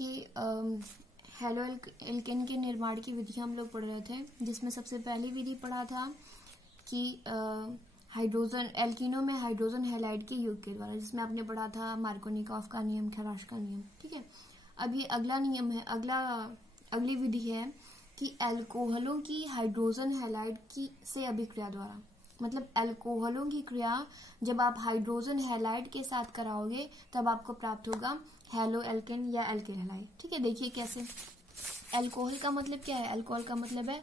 कि halo alkane के निर्माण की विधियां हम लोग पढ़ रहे थे, जिसमें सबसे पहली विधि पढ़ा था कि हाइड्रोजन एल्कीनो में हाइड्रोजन हैलाइड के योग के द्वारा, जिसमें आपने पढ़ा था मार्कोनिकॉफ का नियम, खैराश का नियम। ठीक है, अब ये अगला नियम है, अगली विधि है कि एल्कोहलों की हाइड्रोजन हैलाइड की से अभिक्रिया द्वारा, मतलब एल्कोहलों की क्रिया जब आप हाइड्रोजन हैलाइड के साथ कराओगे तब आपको प्राप्त होगा हेलो एल्केन या एल्किल हैलाइड। ठीक है, देखिए कैसे। एल्कोहल का मतलब क्या है? एल्कोहल का मतलब है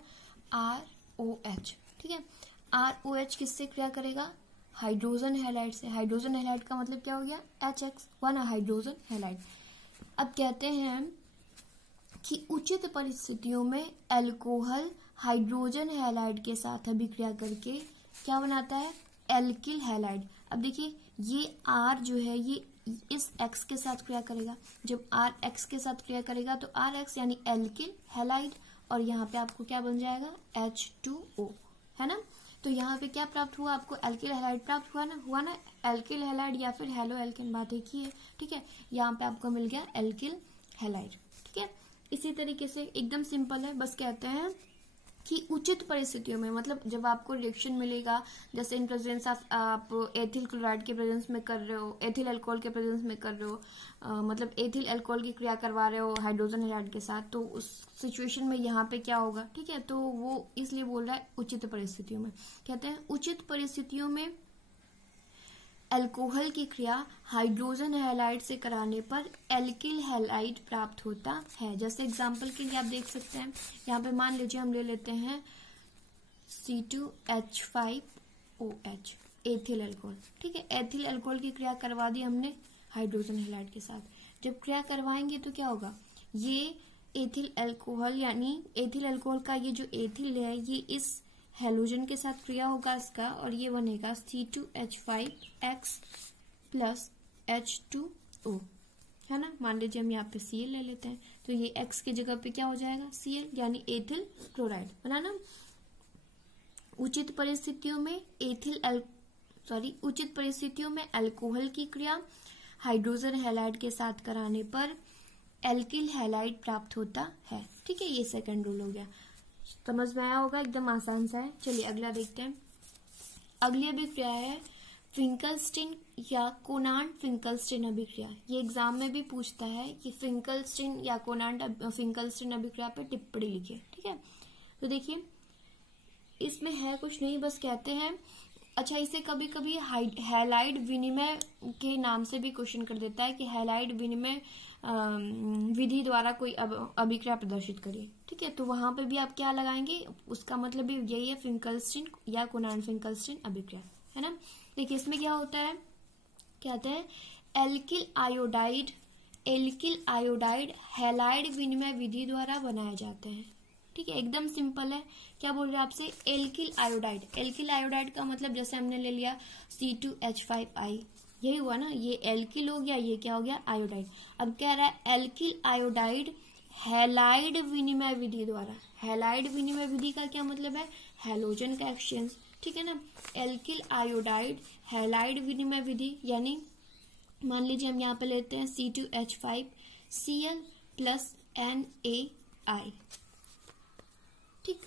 ROH। ठीक है, ROH किससे क्रिया करेगा? हाइड्रोजन हैलाइड से। हाइड्रोजन हैलाइड का मतलब क्या हो गया? HX, one hydrogen halide. अब कहते हैं कि उचित परिस्थितियों में एल्कोहल हाइड्रोजन हैलाइड के साथ अभिक्रिया करके क्या बनाता है? Alkyl halide. अब देखिए ये R जो है ये इस X के साथ क्रिया करेगा। जब R X के साथ क्रिया करेगा तो RX यानी एल्किल हैलाइड, और यहाँ पे आपको क्या बन जाएगा? H2O, है ना। तो यहाँ पे क्या प्राप्त हुआ आपको? एल्किल हैलाइड प्राप्त हुआ ना। एल्किल हैलाइड या फिर हेलो एल्केन, बात एक ही है। ठीक है, यहाँ पे आपको मिल गया एल्किल हैलाइड। ठीक है, इसी तरीके से एकदम सिंपल है, बस कहते हैं कि उचित परिस्थितियों में, मतलब जब आपको रिएक्शन मिलेगा, जैसे इन प्रेजेंस ऑफ आप एथिल क्लोराइड के प्रेजेंस में कर रहे हो, एथिल अल्कोहल के प्रेजेंस में कर रहे हो, मतलब एथिल अल्कोहल की क्रिया करवा रहे हो हाइड्रोजन हैलाइड के साथ, तो उस सिचुएशन में यहाँ पे क्या होगा? ठीक है, तो वो इसलिए बोल रहा है उचित परिस्थितियों में। कहते हैं उचित परिस्थितियों में एल्कोहल की क्रिया हाइड्रोजन हैलाइड से कराने पर एल्किल हैलाइड प्राप्त होता है। जैसे एग्जांपल के लिए आप देख सकते हैं, यहाँ पे मान लीजिए हम ले लेते हैं C2H5OH, एथिल अल्कोहल। ठीक है, एथिल अल्कोहल की क्रिया करवा दी हमने हाइड्रोजन हैलाइड के साथ। जब क्रिया करवाएंगे तो क्या होगा? ये एथिल अल्कोहल यानी एथिल अल्कोहल का ये जो एथिल है ये इस हेलोजन के साथ क्रिया होगा इसका, और ये बनेगा C2H5X प्लस H2O, है ना। मान लीजिए हम यहाँ पे Cl ले लेते हैं, तो ये X की जगह पे क्या हो जाएगा? Cl यानी एथिल क्लोराइड, बना ना। उचित परिस्थितियों में अल्कोहल की क्रिया हाइड्रोजन हैलाइड के साथ कराने पर एल्किल हैलाइड प्राप्त होता है। ठीक है, ये सेकंड रूल हो गया। समझ में आया होगा, एकदम आसान सा है। चलिए अगला देखते हैं। अगली अभिक्रिया है फिंकलस्टीन या कोनांट फिंकलस्टीन अभिक्रिया। ये एग्जाम में भी पूछता है कि फिंकलस्टीन या कोनांट फिंकलस्टीन अभिक्रिया पे टिप्पणी लिखिए। ठीक है, तो देखिए इसमें है कुछ नहीं, बस कहते हैं, अच्छा इसे कभी कभी हैलाइड विनिमय के नाम से भी क्वेश्चन कर देता है कि हैलाइड विनिमय विधि द्वारा कोई अभिक्रिया प्रदर्शित करिए। ठीक है, तो वहां पे भी आप क्या लगाएंगे? उसका मतलब भी यही है, फिंकलस्टीन या कोनांट फिंकलस्टीन अभिक्रिया, है ना। देखिए इसमें क्या होता है, कहते हैं एल्किल आयोडाइड हैलाइड विनिमय विधि द्वारा बनाए जाते हैं। ठीक है, एकदम सिंपल है। क्या बोल रहे हैं आपसे? Alkyl iodide. एल्किल आयोडाइड का मतलब जैसे हमने ले लिया C2H5I, यही हुआ ना, ये एल्किल हो गया, ये क्या हो गया? आयोडाइड। अब कह रहा है एल्किल आयोडाइड हैलाइड विनिमय विधि द्वारा। हैलाइड विनिमय विधि का क्या मतलब है? हैलोजन का एक्सचेंज। ठीक है ना। एल्किल आयोडाइड हैलाइड विनिमय विधि यानी मान लीजिए हम यहाँ पे लेते हैं C2H5Cl प्लस NaI। ठीक,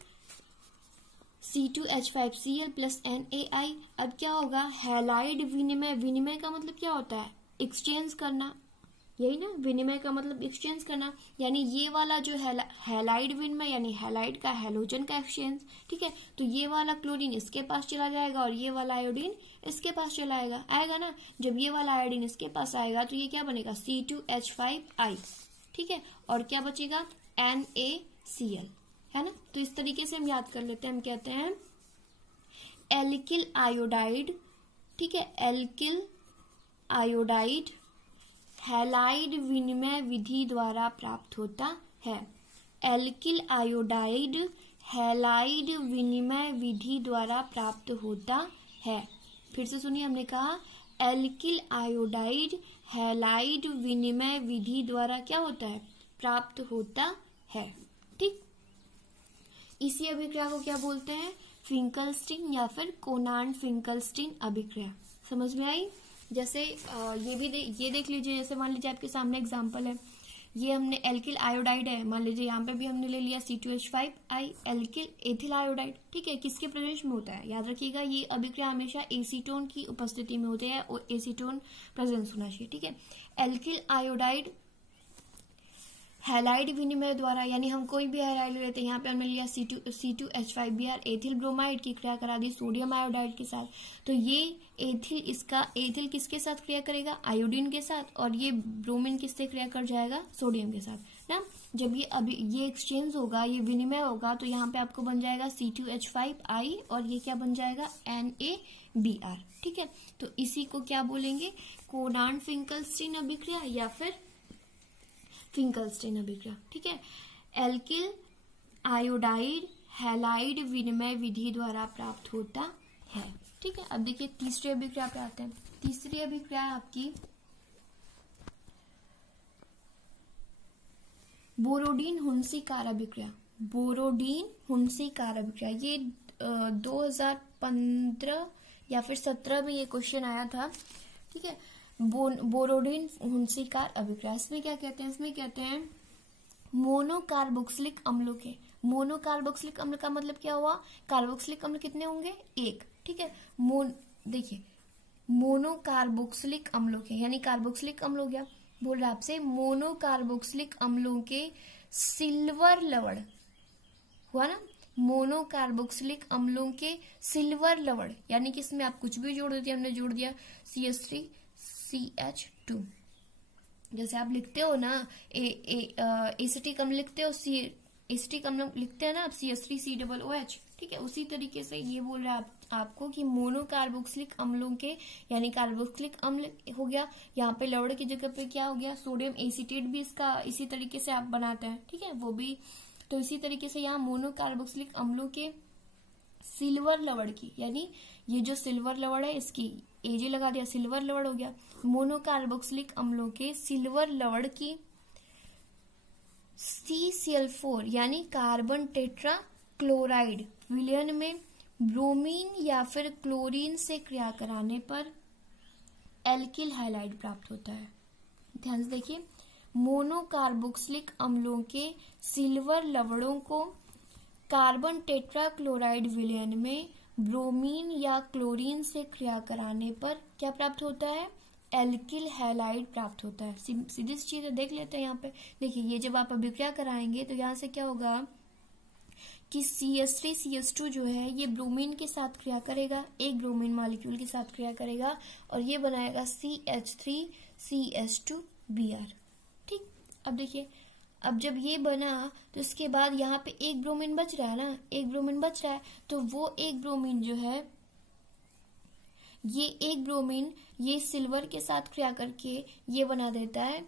C2H5Cl प्लस NaI। अब क्या होगा? हैलाइड विनिमय, विनिमय का मतलब क्या होता है? एक्सचेंज करना, यही ना। विनिमय का मतलब एक्सचेंज करना, यानी ये वाला जो हैलाइड विनिमय यानी हैलाइड का हैलोजन का एक्सचेंज। ठीक है, तो ये वाला क्लोरीन इसके पास चला जाएगा और ये वाला आयोडीन इसके पास चला आएगा ना। जब ये वाला आयोडीन इसके पास आएगा तो ये क्या बनेगा? C2H5I। ठीक है, और क्या बचेगा? NaCl, है ना। तो इस तरीके से हम याद कर लेते हैं। हम कहते हैं एल्किल आयोडाइड, ठीक है, एल्किल आयोडाइड हैलाइड विनिमय विधि द्वारा प्राप्त होता है। एल्किल आयोडाइड हैलाइड विनिमय विधि द्वारा प्राप्त होता है। फिर से सुनिए, हमने कहा एल्किल आयोडाइड हैलाइड विनिमय विधि द्वारा क्या होता है? प्राप्त होता है। ठीक, इसी अभिक्रिया को क्या बोलते हैं? फिंकलस्टीन या फिर कोनांट फिंकलस्टीन अभिक्रिया। समझ में आई? जैसे ये देख लीजिए, जैसे मान लीजिए आपके सामने एग्जांपल है ये हमने एल्किल आयोडाइड है, मान लीजिए यहाँ पे भी हमने ले लिया C2H5I एल्किल एथिल आयोडाइड, ठीक है, किसके प्रेजेंस में होता है, याद रखिएगा ये अभिक्रिया हमेशा एसीटोन की उपस्थिति में होते हैं और एसीटोन प्रेजेंस होना चाहिए, ठीक है। एल्किल आयोडाइड हैलाइड विनिमय द्वारा, यानी हम कोई भी हैलाइड लेते हैं, यहाँ पे हमने लिया C2H5Br एथिल ब्रोमाइड की क्रिया करा दी सोडियम आयोडाइड के साथ, तो ये एथिल किसके साथ क्रिया करेगा, आयोडीन के साथ, और ये ब्रोमीन किससे क्रिया कर जाएगा, सोडियम के साथ ना। जब ये एक्सचेंज होगा, ये विनिमय होगा, तो यहाँ पे आपको बन जाएगा C2H5I और ये क्या बन जाएगा, NaBr, ठीक है। तो इसी को क्या बोलेंगे, कोनार्ड फिंकलस्टीन अभिक्रिया या फिर फिंकलस्टीन अभिक्रिया, ठीक है। एल्किल आयोडाइड हैलाइड विनिमय विधि द्वारा प्राप्त होता है, ठीक है। अब देखिए तीसरी अभिक्रिया पे आते हैं। तीसरी अभिक्रिया आपकी बोरोडीन हुंसीकार अभिक्रिया। बोरोडीन हुंसीकार अभिक्रिया, ये 2015 या फिर 17 में ये क्वेश्चन आया था, ठीक है। बोरोडीन हुंसीकार अभिक्रिया, इसमें क्या कहते हैं, इसमें कहते हैं मोनोकार्बोक्सिलिक अम्लों के, मोनोकार्बोक्सिलिक अम्ल का मतलब क्या हुआ, कार्बोक्सिलिक अम्ल कितने होंगे, एक, ठीक है। देखिए मोनोकार्बोक्सिलिक अम्लों के, यानी कार्बोक्सिलिक अम्ल हो गया, बोल रहा आपसे मोनोकार्बोक्सिलिक अम्लों के सिल्वर लवण हुआ ना, मोनोकार्बोक्सिलिक अम्लों के सिल्वर लवण, यानी कि इसमें आप कुछ भी जोड़ देते, हमने जोड़ दिया CH3CH2, जैसे आप लिखते हो ना एसिटिक अम्ल लिखते हो, एसिटिक अम्ल लिखते हैं ना आप CH3COOH, ठीक है। उसी तरीके से ये बोल रहा है आपको कि मोनोकार्बोक्सिलिक अम्लों के, यानी कार्बोक्सिलिक अम्ल हो गया, यहाँ पे लवण की जगह पे क्या हो गया, सोडियम एसीटेट भी इसका इसी तरीके से आप बनाते हैं, ठीक है, वो भी। तो इसी तरीके से यहाँ मोनोकार्बोक्सिलिक अम्लों के सिल्वर लवण की, यानी ये जो सिल्वर लवण है इसकी एजे लगा दिया, सिल्वर लवण हो गया। मोनोकार्बोक्सिलिक अम्लों के सिल्वर लवण की CCl4 यानी कार्बन टेट्रा क्लोराइड विलयन में ब्रोमीन या फिर क्लोरीन से क्रिया कराने पर एल्किल हैलाइड प्राप्त होता है। ध्यान से देखिए, मोनोकार्बोक्सिलिक अम्लों के सिल्वर लवणों को कार्बन टेट्रा क्लोराइड विलयन में ब्रोमीन या क्लोरीन से क्रिया कराने पर क्या प्राप्त होता है, एल्किल हैलाइड प्राप्त होता है। सीधी सी चीज देख लेते हैं यहाँ पे। देखिए ये जब आप अभिक्रिया कराएंगे तो यहाँ से क्या होगा कि CH3CH2 जो है ये ब्रोमीन के साथ क्रिया करेगा, एक ब्रोमीन मॉलिक्यूल के साथ क्रिया करेगा और ये बनाएगा CH3CH2Br, ठीक। अब देखिए, अब जब ये बना तो इसके बाद यहाँ पे एक ब्रोमीन बच रहा है ना, एक ब्रोमीन बच रहा है, तो वो एक ब्रोमीन जो है, ये एक ब्रोमीन ये सिल्वर के साथ क्रिया करके ये बना देता है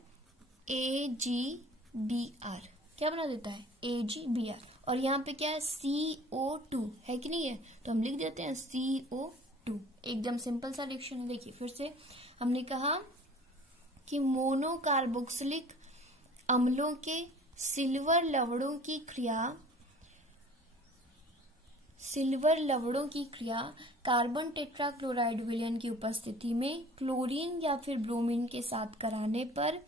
AgBr, क्या बना देता है, AgBr, और यहाँ पे क्या है, CO2 है कि नहीं है, तो हम लिख देते हैं CO2, एकदम सिंपल सा रिएक्शन है। देखिए फिर से हमने कहा कि मोनोकार्बोक्सिलिक अम्लों के सिल्वर लवणों की क्रिया कार्बन टेट्राक्लोराइड विलयन की उपस्थिति में क्लोरीन या फिर ब्रोमीन के साथ कराने पर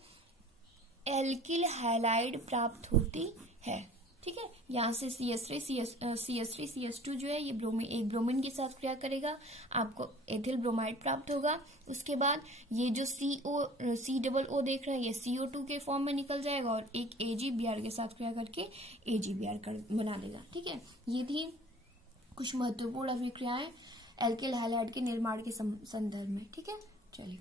एल्किल हैलाइड प्राप्त होती है, ठीक है। यहाँ से CH3CH2 जो है ये एक ब्रोमीन के साथ क्रिया करेगा, आपको एथिल ब्रोमाइड प्राप्त होगा। उसके बाद ये जो COO देख रहे हैं ये CO2 के फॉर्म में निकल जाएगा और एक AgBr के साथ क्रिया करके AgBr बना देगा, ठीक है। ये थी कुछ महत्वपूर्ण अभिक्रियाएं एल्किल हैलाइड के निर्माण के संदर्भ में, ठीक है। चलिए।